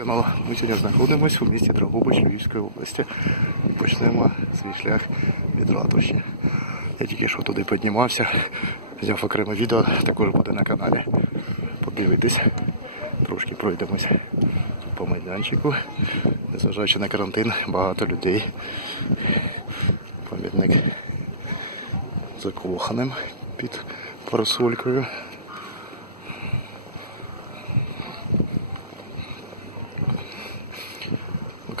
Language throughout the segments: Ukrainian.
Канал. Ми сьогодні знаходимося у місті Драгобич Львівської області. Почнемо свій шлях від ратуші. Я тільки що туди піднімався, взяв окреме відео, також буде на каналі. Подивитись, трошки пройдемось по майданчику. Незважаючи на карантин, багато людей. Пам'ятник закоханим під парасолькою.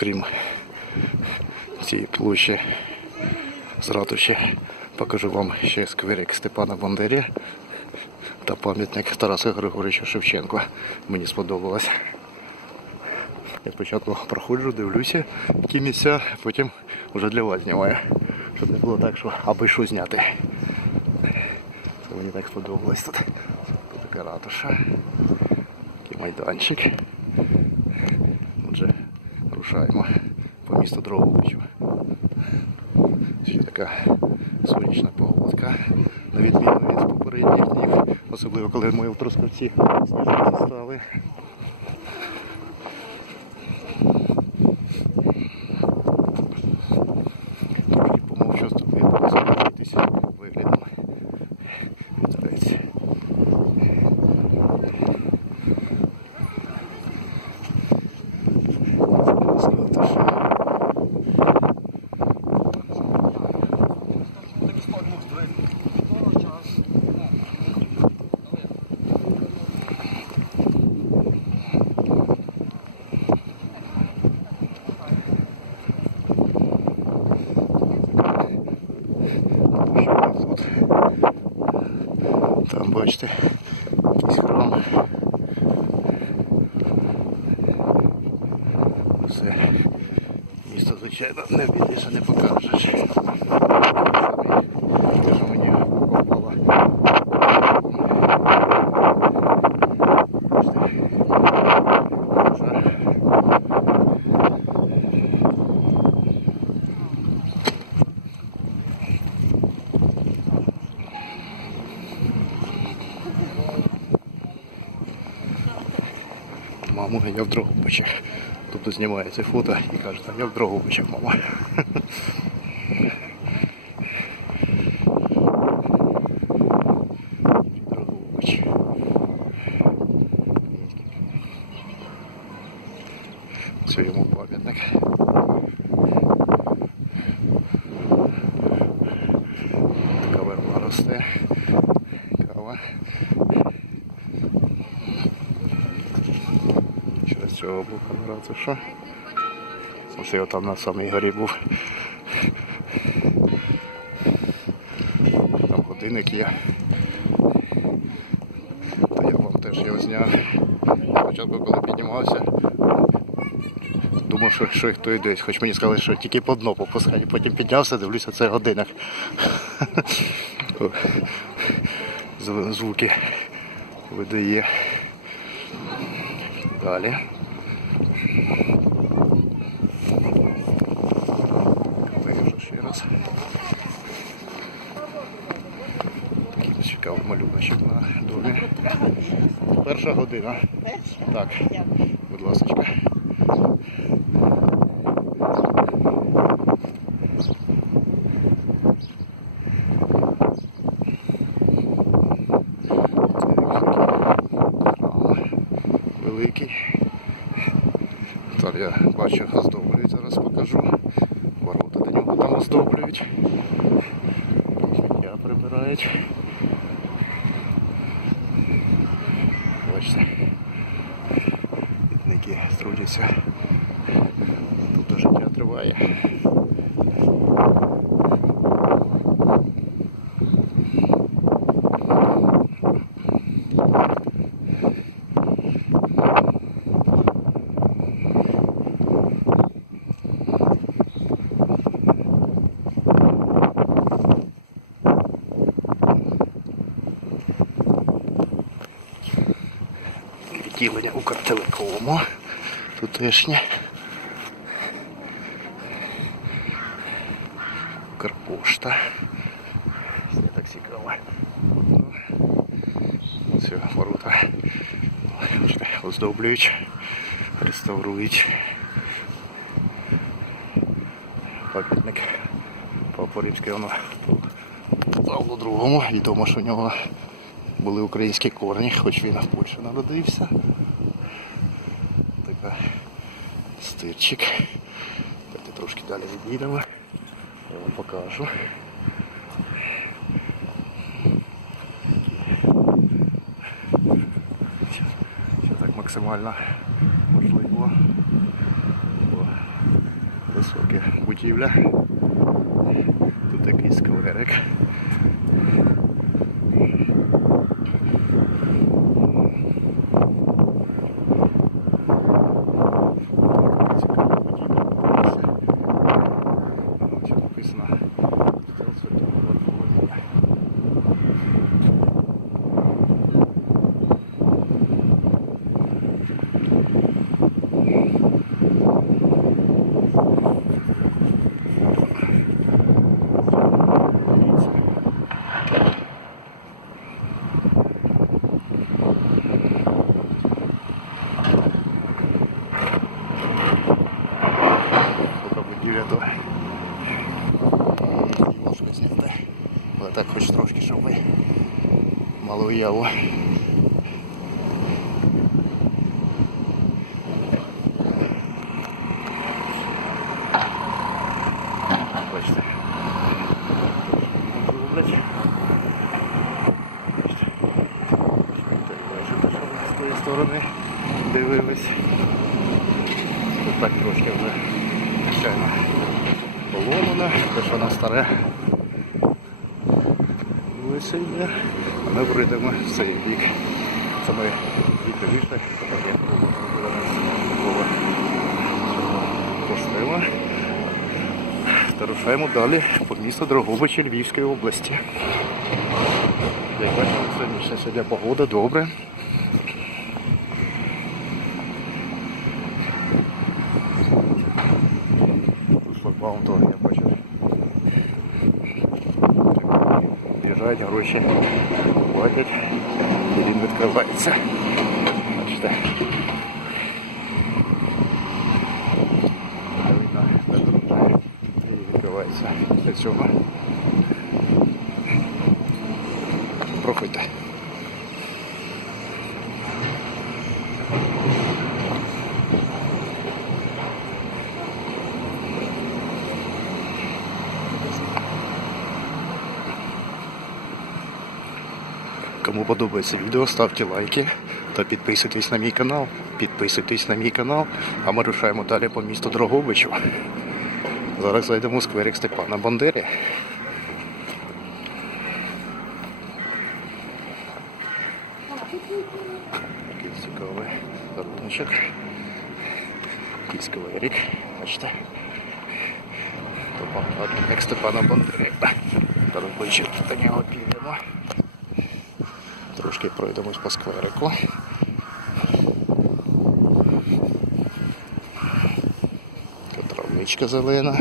Окрім цієї площі з ратуші, покажу вам ще скверик Степана Бандері та пам'ятник Тараса Григоровича Шевченка. Мені сподобалось. Я спочатку проходжу, дивлюся ті місця, потім вже для вас знімаю. Щоб не було так, що аби що зняти. Це мені так сподобалось тут. Тут така ратуша, такий майданчик. Отже, рушаємо по місту Дрогобичу. Ще така сонячна погодка, на відміну від попередніх днів, особливо коли ми в Трускавці сніжки стали. Трошки помовчу, щоб ви подивитися виглядом. Вітерець. Сказати, що Що у нас тут? Бачите, якийсь храм. Все. Місто, звичайно, не більше не покажеш. я в Дрогобичах. Тобто знімає це фото і каже, а я в Дрогобичах, мама. Дрогобич. Це йому пам'ятник. Боку брати, що? Ось я там на самій горі був. Там годинник є. Та я вам теж його зняв. Спочатку, коли піднімався, думав, що, що хто йде. Хоч мені сказали, що тільки по дно попускають. Потім піднявся, дивлюся, це годинник. Звуки видає. Далі. Виріжу ще раз. Такий цікавий малюночок на домі. Перша година. Так, будь ласка. Великий. Так, я бачу, оздоблюють, зараз покажу. Ворота до нього там оздоблюють. Сміття прибирають. Бачите. Пітники трудяться. Тут життя триває. Укртелекому. Тутешнє. Укрпошта. Це так цікаво. Все, ворота. Бачите, Оздоблюють. реставрують пам'ятник Папа Римський, воно Павлу другому. Відомо, що в нього були українські корні, хоч він в Польщі народився. Така стирчик. Давайте трошки далі відійдемо. Я вам покажу. Ще так максимально можливо. Бо Високе будівля. Тут такий скверик. Так хоч трошки, щоб ви мали уяву. Бачите. Роблять. З тої сторони дивились. Тут так трошки вже, звичайно, поломана, те, що вона старе. Висіння. А ми прийдемо в цей бік. Це ми вийшли, костила. Та рушаємо далі по місту Дрогобичі Львівської області. Як бачимо, сонячна сьогодні погода добре. Біжать, гроші платять, і він відкривається. Бачите. Це видно, закружає і відкривається після цього. Проходьте. Кому подобається відео, ставте лайки та підписуйтесь на мій канал. Підписуйтесь на мій канал, а ми рушаємо далі по місту Дрогобичу. Зараз зайдемо у скверик Степана Бандери. Такий цікавий зарудничок. Такий скверик. Бачите. Пам'ятник Степана Бандери. Дрогобичі до нього підемо. Трошки пройдемось по скверику. Тут травничка зелена.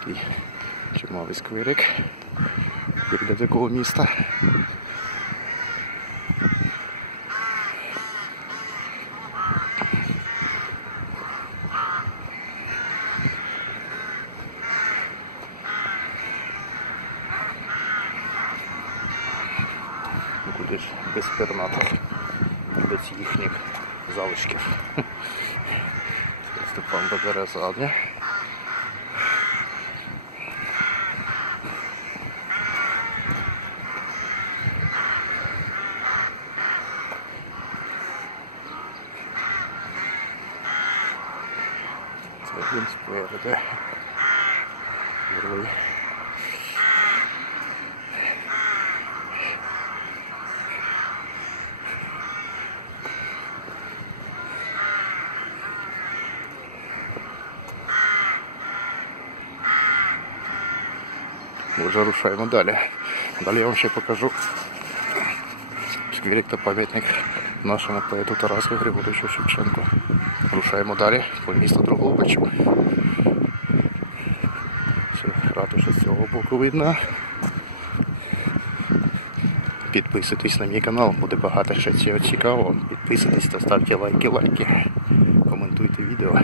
Такий чималий скверик. Як для такого міста. Без пернатих, без їхніх залишків. Степан забере задня. Це він спереду. Герой. вже рушаємо ну, далі. Далі я вам ще покажу скверик та пам'ятник нашому поету Тарасу Григоровичу Шевченку. Рушаємо далі по місту Другобичу. Ратуша з цього боку видно. Підписуйтесь на мій канал, буде багато ще цього цікавого. Підписуйтесь та ставте лайки-лайки. Коментуйте відео.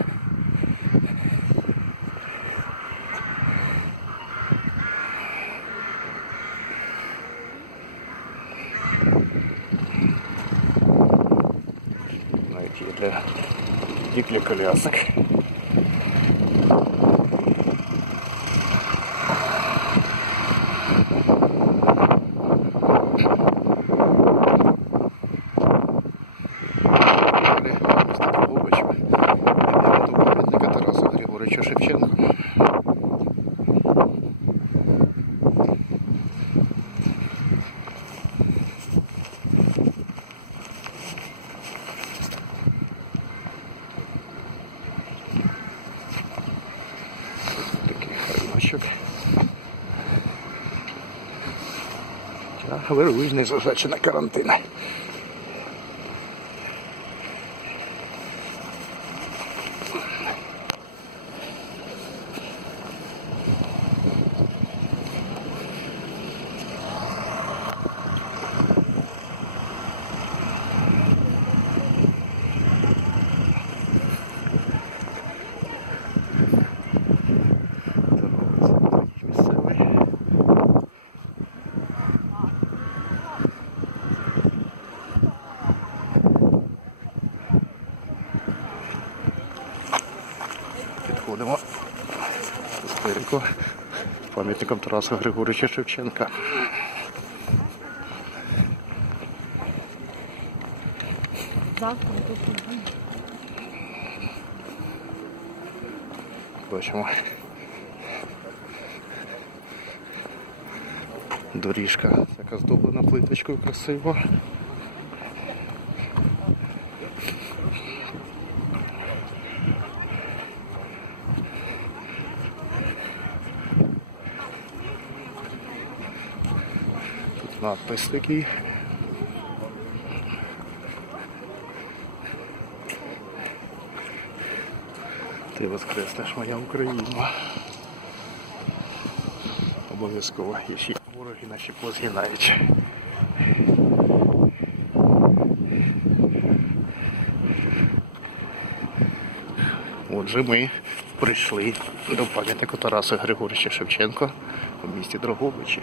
Для, і для колясок. Далі місто Дрогобич. Йдемо до пам'ятника Тарасу Григоровича Шевченка. Такий хаймачок. Я вируюсь, незважаючи на карантин. Підходимо до пам'ятником Тараса Григоровича Шевченка. Бачимо. Доріжка, яка здоблена плиточкою красиво. Тут надпис такий. Ти воскреснеш моя Україна. Обов'язково, якщо вороги наші позгинають. Отже, ми прийшли до пам'ятника Тараса Григоровича Шевченка у місті Дрогобичі.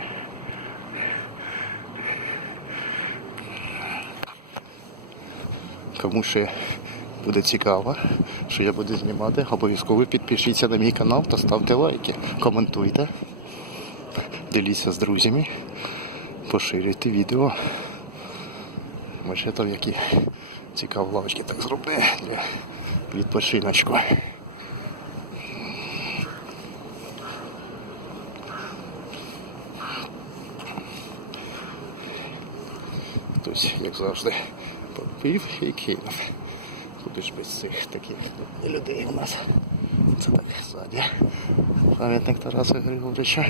Кому ще буде цікаво, що я буду знімати, обов'язково підпишіться на мій канал та ставте лайки, коментуйте, діліться з друзями, поширюйте відео. Може там які цікаві лавочки так зроблені для відпочиночку. Хтось, як завжди, попив і кинув. Куди ж без цих таких людей у нас. Це так ззаді. Пам'ятник Тараса Григоровича.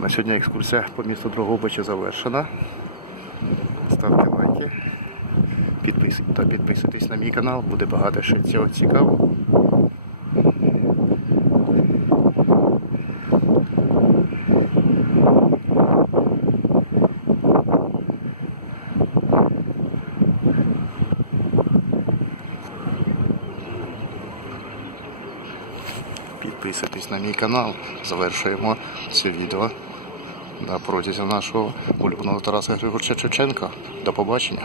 На сьогодні екскурсія по місту Дрогобича завершена. Ставте лайки. Підписуйтесь підписуйтесь на мій канал, буде багато ще цього цікавого. Підписуйтесь на мій канал. Завершуємо це відео на протязі нашого улюбленого Тараса Григорча Чеченка. До побачення.